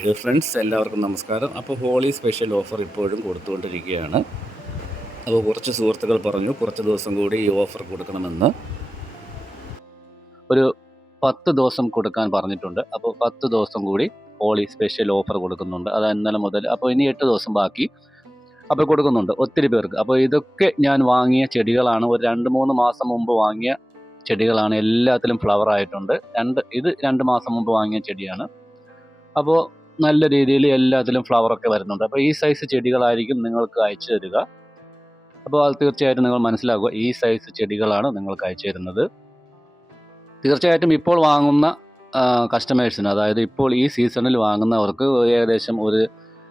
Dear friends എല്ലാവർക്കും നമസ്കാരം. അപ്പോൾ ഹോളി സ്പെഷ്യൽ ഓഫർ ഇപ്പോഴും കൊടുത്തുകൊണ്ടിരിക്കുകയാണ്. അപ്പോൾ കുറച്ച് സുഹൃത്തുക്കൾ പറഞ്ഞു കുറച്ച് ദിവസം കൂടി ഈ ഓഫർ കൊടുക്കണമെന്ന്. ഒരു പത്ത് ദിവസം കൊടുക്കാൻ പറഞ്ഞിട്ടുണ്ട്. അപ്പോൾ പത്ത് ദിവസം കൂടി ഹോളി സ്പെഷ്യൽ ഓഫർ കൊടുക്കുന്നുണ്ട്. അത് ഇന്നലെ മുതൽ. അപ്പോൾ ഇനി എട്ട് ദിവസം ബാക്കി അപ്പോൾ കൊടുക്കുന്നുണ്ട് ഒത്തിരി പേർക്ക്. അപ്പോൾ ഇതൊക്കെ ഞാൻ വാങ്ങിയ ചെടികളാണ്. ഒരു രണ്ട് മൂന്ന് മാസം മുമ്പ് വാങ്ങിയ ചെടികളാണ്. എല്ലാത്തിലും ഫ്ലവർ ആയിട്ടുണ്ട്. രണ്ട് ഇത് രണ്ട് മാസം മുമ്പ് വാങ്ങിയ ചെടിയാണ്. അപ്പോൾ നല്ല രീതിയിൽ എല്ലാത്തിലും ഫ്ലവറൊക്കെ വരുന്നുണ്ട്. അപ്പോൾ ഈ സൈസ് ചെടികളായിരിക്കും നിങ്ങൾക്ക് അയച്ചു തരിക. അപ്പോൾ അത് തീർച്ചയായിട്ടും നിങ്ങൾ മനസ്സിലാക്കുക. ഈ സൈസ് ചെടികളാണ് നിങ്ങൾക്ക് അയച്ചു തരുന്നത്. തീർച്ചയായിട്ടും ഇപ്പോൾ വാങ്ങുന്ന കസ്റ്റമേഴ്സിന് അതായത് ഇപ്പോൾ ഈ സീസണിൽ വാങ്ങുന്നവർക്ക് ഏകദേശം ഒരു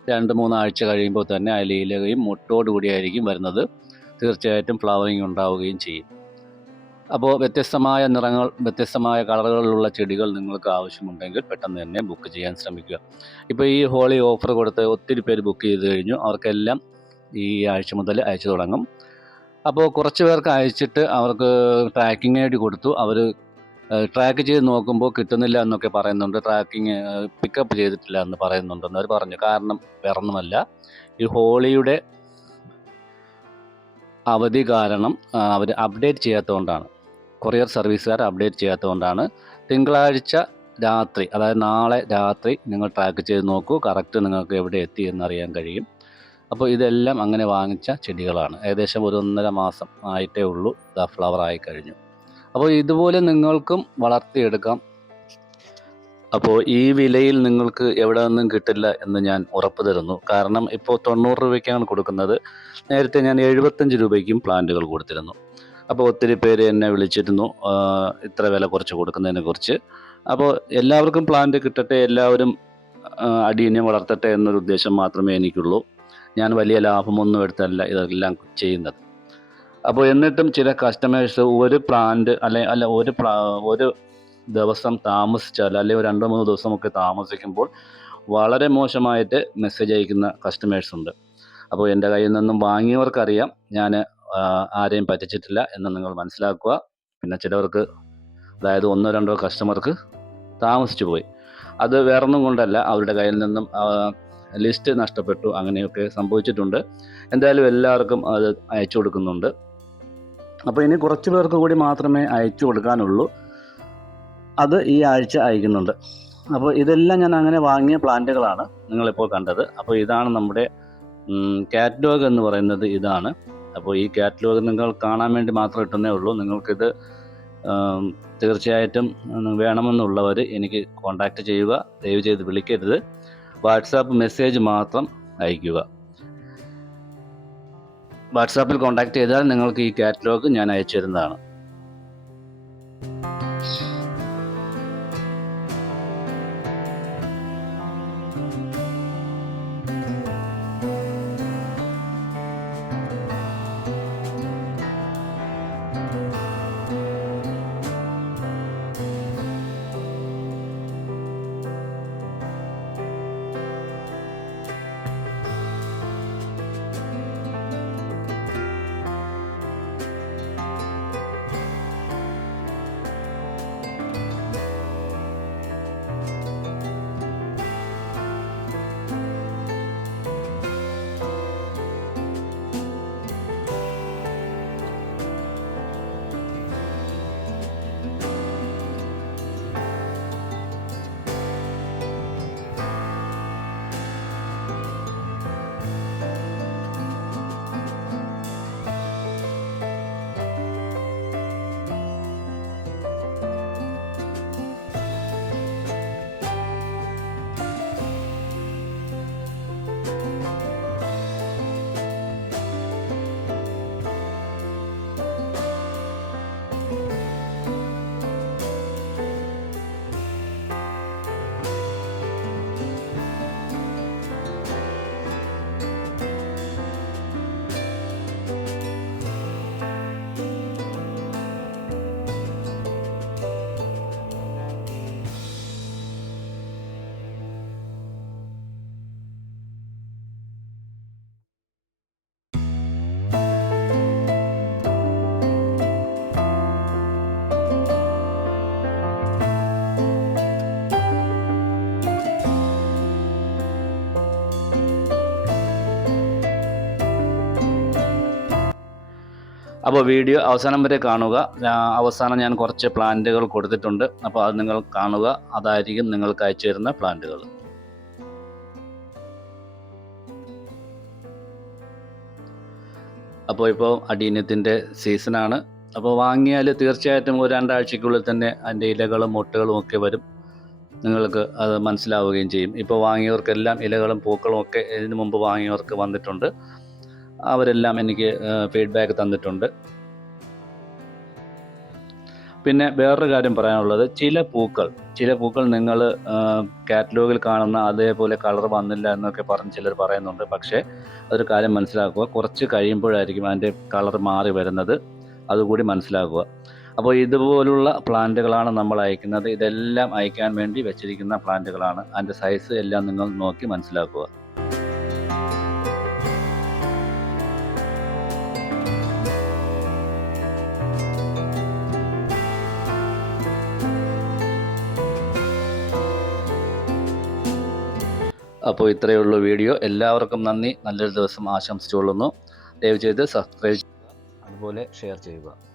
രണ്ട് മൂന്നാഴ്ച കഴിയുമ്പോൾ തന്നെ അലയിലുകയും മുട്ടോടുകൂടിയായിരിക്കും വരുന്നത്. തീർച്ചയായിട്ടും ഫ്ലവറിങ് ഉണ്ടാവുകയും ചെയ്യും. അപ്പോൾ വ്യത്യസ്തമായ നിറങ്ങൾ വ്യത്യസ്തമായ കളറുകളിലുള്ള ചെടികൾ നിങ്ങൾക്ക് ആവശ്യമുണ്ടെങ്കിൽ പെട്ടെന്ന് തന്നെ ബുക്ക് ചെയ്യാൻ ശ്രമിക്കുക. ഇപ്പോൾ ഈ ഹോളി ഓഫർ കൊടുത്ത് ഒത്തിരി പേര് ബുക്ക് ചെയ്ത് കഴിഞ്ഞു. അവർക്കെല്ലാം ഈ ആഴ്ച മുതൽ അയച്ചു തുടങ്ങും. അപ്പോൾ കുറച്ച് പേർക്ക് അയച്ചിട്ട് അവർക്ക് ട്രാക്കിംഗ് ഐ ഡി കൊടുത്തു. അവർ ട്രാക്ക് ചെയ്ത് നോക്കുമ്പോൾ കിട്ടുന്നില്ല എന്നൊക്കെ പറയുന്നുണ്ട്. ട്രാക്കിംഗ് പിക്കപ്പ് ചെയ്തിട്ടില്ല എന്ന് പറയുന്നുണ്ടെന്ന് അവർ പറഞ്ഞു. കാരണം വേറൊന്നുമല്ല. ഈ ഹോളിയുടെ അവധി കാരണം അവർ അപ്ഡേറ്റ് ചെയ്യാത്തതുകൊണ്ടാണ്. കൊറിയർ സർവീസുകാർ അപ്ഡേറ്റ് ചെയ്യാത്തതുകൊണ്ടാണ് തിങ്കളാഴ്ച രാത്രി അതായത് നാളെ രാത്രി നിങ്ങൾ ട്രാക്ക് ചെയ്ത് നോക്കൂ കറക്റ്റ് നിങ്ങൾക്ക് എവിടെ എത്തി എന്നറിയാൻ കഴിയും. അപ്പോൾ ഇതെല്ലാം അങ്ങനെ വാങ്ങിച്ച ചെടികളാണ്. ഏകദേശം ഒരു ഒന്നര മാസം ആയിട്ടേ ഉള്ളൂ ഇതാ ഫ്ലവർ ആയി കഴിഞ്ഞു. അപ്പോൾ ഇതുപോലെ നിങ്ങൾക്കും വളർത്തിയെടുക്കാം. അപ്പോൾ ഈ വിലയിൽ നിങ്ങൾക്ക് എവിടെ നിന്നും കിട്ടില്ല എന്ന് ഞാൻ ഉറപ്പ് തരുന്നു. കാരണം ഇപ്പോൾ തൊണ്ണൂറ് രൂപയ്ക്കാണ് കൊടുക്കുന്നത്. നേരത്തെ ഞാൻ എഴുപത്തഞ്ച് രൂപയ്ക്കും പ്ലാന്റുകൾ കൊടുത്തിരുന്നു. അപ്പോൾ ഒത്തിരി പേര് എന്നെ വിളിച്ചിരുന്നു. ഇത്ര വില കുറച്ച് കൊടുക്കുന്നതിനെ കുറിച്ച്. അപ്പോൾ എല്ലാവർക്കും പ്ലാന്റ് കിട്ടട്ടെ എല്ലാവരും അടിയനെ വളർത്തട്ടെ എന്നൊരു ഉദ്ദേശം മാത്രമേ എനിക്കുള്ളൂ. ഞാൻ വലിയ ലാഭമൊന്നും എടുത്തല്ല ഇതെല്ലാം ചെയ്യുന്നത്. അപ്പോൾ എന്നിട്ടും ചില കസ്റ്റമേഴ്സ് ഒരു പ്ലാന്റ് അല്ലെ അല്ല ഒരു ഒരു ദിവസം താമസിച്ചാൽ അല്ലെങ്കിൽ രണ്ടോ മൂന്നോ ദിവസമൊക്കെ താമസിക്കുമ്പോൾ വളരെ മോശമായിട്ട് മെസ്സേജ് അയക്കുന്ന കസ്റ്റമേഴ്സ് ഉണ്ട്. അപ്പോൾ എന്റെ കയ്യിൽ നിന്നും വാങ്ങിയവർക്കറിയാം ഞാൻ ആരെയും പറ്റിച്ചിട്ടില്ല എന്ന് നിങ്ങൾ മനസ്സിലാക്കുക. പിന്നെ ചിലവർക്ക് അതായത് ഒന്നോ രണ്ടോ കസ്റ്റമർക്ക് താമസിച്ചു പോയി. അത് വേറൊന്നും കൊണ്ടല്ല. അവരുടെ കയ്യിൽ നിന്നും ലിസ്റ്റ് നഷ്ടപ്പെട്ടു. അങ്ങനെയൊക്കെ സംഭവിച്ചിട്ടുണ്ട്. എന്തായാലും എല്ലാവർക്കും അത് അയച്ചു കൊടുക്കുന്നുണ്ട്. അപ്പോൾ ഇനി കുറച്ച് പേർക്ക് കൂടി മാത്രമേ അയച്ചു കൊടുക്കാനുള്ളൂ. അത് ഈ ആഴ്ച അയക്കുന്നുണ്ട്. അപ്പോൾ ഇതെല്ലാം ഞാൻ അങ്ങനെ വാങ്ങിയ പ്ലാന്റുകളാണ് നിങ്ങളിപ്പോൾ കണ്ടത്. അപ്പോൾ ഇതാണ് നമ്മുടെ കാറ്റലോഗ് എന്ന് പറയുന്നത് ഇതാണ്. അപ്പോൾ ഈ കാറ്റലോഗ് നിങ്ങൾ കാണാൻ വേണ്ടി മാത്രം ഇട്ടുന്നേ ഉള്ളൂ. നിങ്ങൾക്കിത് തീർച്ചയായിട്ടും വേണമെന്നുള്ളവർ എനിക്ക് കോൺടാക്റ്റ് ചെയ്യുക. ദയവ് ചെയ്ത് വിളിക്കരുത്. വാട്സാപ്പ് മെസ്സേജ് മാത്രം അയയ്ക്കുക. വാട്സാപ്പിൽ കോൺടാക്ട് ചെയ്താൽ നിങ്ങൾക്ക് ഈ കാറ്റലോഗ് ഞാൻ അയച്ചു തരുന്നതാണ്. അപ്പോൾ വീഡിയോ അവസാനം വരെ കാണുക. അവസാനം ഞാൻ കുറച്ച് പ്ലാന്റുകൾ കൊടുത്തിട്ടുണ്ട്. അപ്പോൾ അത് നിങ്ങൾ കാണുക. അതായിരിക്കും നിങ്ങൾക്ക് അയച്ചു തരുന്ന പ്ലാന്റുകൾ. അപ്പോൾ ഇപ്പോൾ അടീനത്തിന്റെ സീസണാണ്. അപ്പോൾ വാങ്ങിയാൽ തീർച്ചയായിട്ടും ഒരു രണ്ടാഴ്ചക്കുള്ളിൽ തന്നെ അതിന്റെ ഇലകളും മുട്ടകളും ഒക്കെ വരും. നിങ്ങൾക്ക് അത് മനസ്സിലാവുകയും ചെയ്യും. ഇപ്പോൾ വാങ്ങിയവർക്കെല്ലാം ഇലകളും പൂക്കളും ഒക്കെ ഇതിനു മുമ്പ് വാങ്ങിയവർക്ക് വന്നിട്ടുണ്ട്. അവരെല്ലാം എനിക്ക് ഫീഡ്ബാക്ക് തന്നിട്ടുണ്ട്. പിന്നെ വേറൊരു കാര്യം പറയാനുള്ളത് ചില പൂക്കൾ ചില പൂക്കൾ നിങ്ങൾ കാറ്റലോഗിൽ കാണുന്ന അതേപോലെ കളർ വന്നില്ല എന്നൊക്കെ പറഞ്ഞ് ചിലർ പറയുന്നുണ്ട്. പക്ഷേ അതൊരു കാര്യം മനസ്സിലാക്കുക കുറച്ച് കഴിയുമ്പോഴായിരിക്കും അതിന്റെ കളർ മാറി വരുന്നത്. അതുകൂടി മനസ്സിലാക്കുക. അപ്പോൾ ഇതുപോലുള്ള പ്ലാന്റുകളാണ് നമ്മൾ അയക്കുന്നത്. ഇതെല്ലാം അയക്കാൻ വേണ്ടി വെച്ചിരിക്കുന്ന പ്ലാന്റുകളാണ്. അതിന്റെ സൈസ് എല്ലാം നിങ്ങൾ നോക്കി മനസ്സിലാക്കുക. അപ്പോൾ ഇത്രയേ ഉള്ളൂ വീഡിയോ. എല്ലാവർക്കും നന്ദി. നല്ലൊരു ദിവസം ആശംസിച്ചുകൊള്ളുന്നു. ദയവ് ചെയ്ത് സബ്സ്ക്രൈബ് ചെയ്യുക. അതുപോലെ ഷെയർ ചെയ്യുക.